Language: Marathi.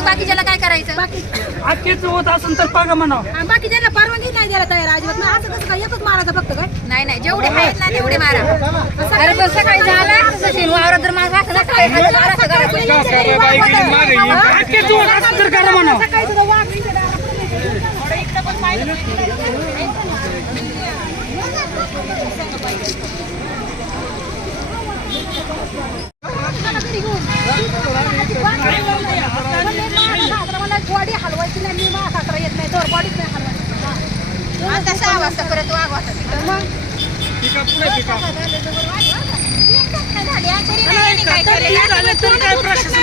बाकीच्याला काय करायचं? अख्खेच होत असेल तर बघा म्हणावं बाकीच्याला परवानगी नाही द्यायला तयार अजिबात. मग असं कसं काय? एकच मारायचं फक्त काय? नाही नाही जेवढे आहेत ना तेवढे मारा. अरे पण सकाळी झाला वावरात जर असं सकाळी खाली मारायचं घरात. अख्खेच होत. असेल तर करा सकाळी सुद्धा वाघ इकडे दारात मला हलवायची नाही मी मला सासरा येत नाही तर बॉडीच नाही हलवायची. आता सहा वाजता परत वाघ वाजता तिथं. मग? झाली, आचारी नाही काय केलेलं. झालं तरी काय प्रशासन